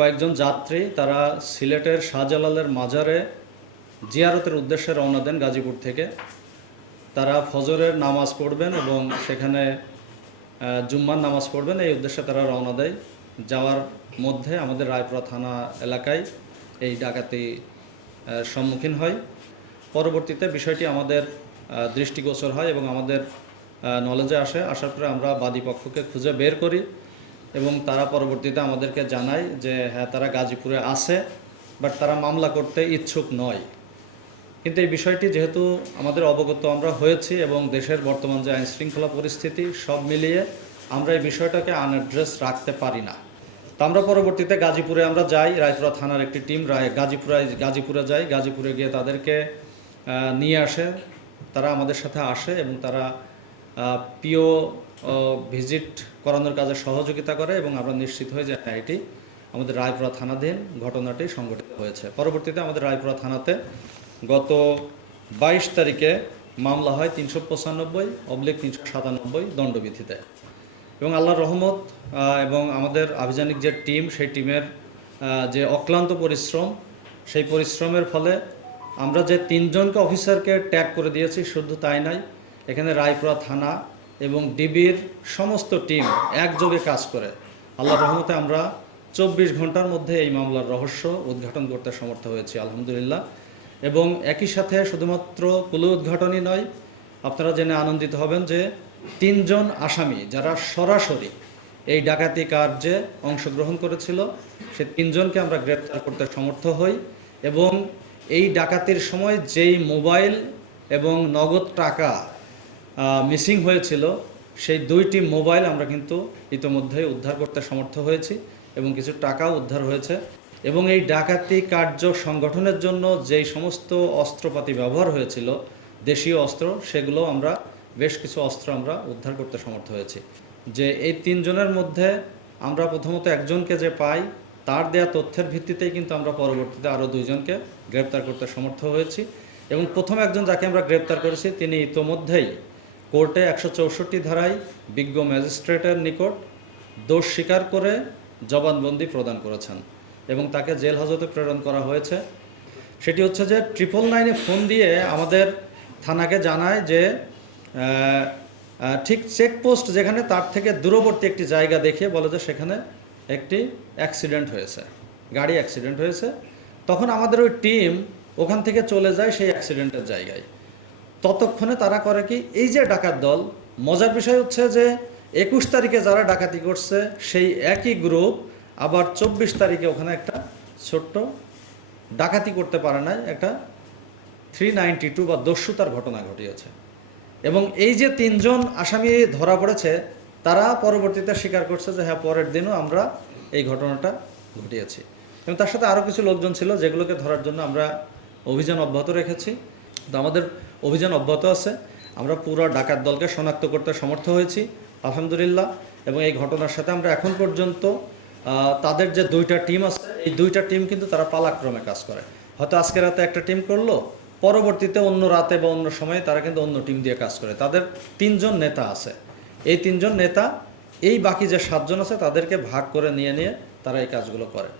কয়েকজন যাত্রী তারা সিলেটের শাহজালালের মাজারে জিয়ারতের উদ্দেশ্যে রওনা দেন গাজীপুর থেকে। তারা ফজরের নামাজ পড়বেন এবং সেখানে জুম্মার নামাজ পড়বেন। এই উদ্দেশ্যে তারা রওনা দেয় যাওয়ার মধ্যে আমাদের রায়পুরা থানা এলাকায় এই ডাকাতি সম্মুখীন হয়। পরবর্তীতে বিষয়টি আমাদের দৃষ্টিগোচর হয় এবং আমাদের নলেজে আসে। আসার পরে আমরা বাদী পক্ষকে খুঁজে বের করি। এবং তারা পরবর্তীতে আমাদেরকে জানায় যে হ্যাঁ তারা গাজীপুরে আছে বাট তারা মামলা করতে ইচ্ছুক নয়। কিন্তু এই বিষয়টি যেহেতু আমাদের অবগত আমরা হয়েছি এবং দেশের বর্তমান যে আইন শৃঙ্খলা পরিস্থিতি, সব মিলিয়ে আমরা এই বিষয়টাকে আনঅ্যাড্রেস রাখতে পারি না। তো আমরা পরবর্তীতে গাজীপুরে আমরা যাই, রায়পুরা থানার একটি টিম রায় গাজীপুরে গাজীপুরে যাই, গাজীপুরে গিয়ে তাদেরকে নিয়ে আসে, তারা আমাদের সাথে আসে এবং তারা পিও ভিজিট করানোর কাজে সহযোগিতা করে এবং আমরা নিশ্চিত হই যে হ্যাঁ এটি আমাদের রায়পুরা থানাধীন ঘটনাটি সংঘটিত হয়েছে। পরবর্তীতে আমাদের রায়পুরা থানাতে গত বাইশ তারিখে মামলা হয় তিনশো পঁচানব্বই অবলিক তিনশো সাতানব্বই দণ্ডবিধিতে। এবং আল্লাহর রহমত এবং আমাদের আভিযানিক যে টিম, সেই টিমের যে অক্লান্ত পরিশ্রম, সেই পরিশ্রমের ফলে আমরা যে তিনজনকে অফিসারকে ট্যাগ করে দিয়েছি, শুধু তাই নাই এখানে রায়পুরা থানা এবং ডিবির সমস্ত টিম একযোগে কাজ করে। আল্লাহ রহমতে আমরা চব্বিশ ঘণ্টার মধ্যে এই মামলার রহস্য উদ্ঘাটন করতে সমর্থ হয়েছি, আলহামদুলিল্লাহ। এবং একই সাথে শুধুমাত্র কুলু উদ্ঘাটনই নয়, আপনারা জেনে আনন্দিত হবেন যে তিনজন আসামি যারা সরাসরি এই ডাকাতি কার্যে অংশগ্রহণ করেছিল, সে তিনজনকে আমরা গ্রেপ্তার করতে সমর্থ হই এবং এই ডাকাতির সময় যেই মোবাইল এবং নগদ টাকা মিসিং হয়েছিল। সেই দুইটি মোবাইল আমরা কিন্তু ইতোমধ্যেই উদ্ধার করতে সমর্থ হয়েছি এবং কিছু টাকাও উদ্ধার হয়েছে। এবং এই ডাকাতি কার্য সংগঠনের জন্য যেই সমস্ত অস্ত্রপাতি ব্যবহার হয়েছিল, দেশীয় অস্ত্র, সেগুলো আমরা, বেশ কিছু অস্ত্র আমরা উদ্ধার করতে সমর্থ হয়েছি। যে এই তিনজনের মধ্যে আমরা প্রথমত একজনকে যে পাই, তার দেয়া তথ্যের ভিত্তিতেই কিন্তু আমরা পরবর্তীতে আরও দুইজনকে গ্রেপ্তার করতে সমর্থ হয়েছি। এবং প্রথম একজন যাকে আমরা গ্রেপ্তার করেছি, তিনি ইতোমধ্যেই কোর্টে একশো চৌষট্টি ধারায় বিজ্ঞ ম্যাজিস্ট্রেটের নিকট দোষ স্বীকার করে জবানবন্দি প্রদান করেছেন এবং তাকে জেল হাজতে প্রেরণ করা হয়েছে। সেটি হচ্ছে যে ট্রিপল নাইনে ফোন দিয়ে আমাদের থানাকে জানায় যে ঠিক চেকপোস্ট যেখানে তার থেকে দূরবর্তী একটি জায়গা দেখে বলে যে সেখানে একটি অ্যাক্সিডেন্ট হয়েছে, গাড়ি অ্যাক্সিডেন্ট হয়েছে। তখন আমাদের ওই টিম ওখান থেকে চলে যায় সেই অ্যাক্সিডেন্টের জায়গায়। ততক্ষণে তারা করে কি, এই যে ডাকাত দল, মজার বিষয় হচ্ছে যে একুশ তারিখে যারা ডাকাতি করছে, সেই একই গ্রুপ আবার চব্বিশ তারিখে ওখানে একটা ছোট্ট ডাকাতি করতে পারে নাই, একটা থ্রি নাইনটি টু বা দস্যুতার ঘটনা ঘটিয়েছে। এবং এই যে তিনজন আসামি ধরা পড়েছে, তারা পরবর্তীতে স্বীকার করছে যে হ্যাঁ পরের দিনও আমরা এই ঘটনাটা ঘটিয়েছি। এবং তার সাথে আরও কিছু লোকজন ছিল, যেগুলোকে ধরার জন্য আমরা অভিযান অব্যাহত রেখেছি। তো আমাদের অভিযান অব্যাহত আছে। আমরা পুরো ডাকাত দলকে শনাক্ত করতে সমর্থ হয়েছি, আলহামদুলিল্লাহ। এবং এই ঘটনার সাথে আমরা এখন পর্যন্ত তাদের যে দুইটা টিম আছে, এই দুইটা টিম কিন্তু তারা পালাক্রমে কাজ করে। হয়তো আজকে রাতে একটা টিম করল, পরবর্তীতে অন্য রাতে বা অন্য সময়ে তারা কিন্তু অন্য টিম দিয়ে কাজ করে। তাদের তিনজন নেতা আছে। এই তিনজন নেতা, এই বাকি যে সাতজন আছে, তাদেরকে ভাগ করে নিয়ে নিয়ে তারা এই কাজগুলো করে।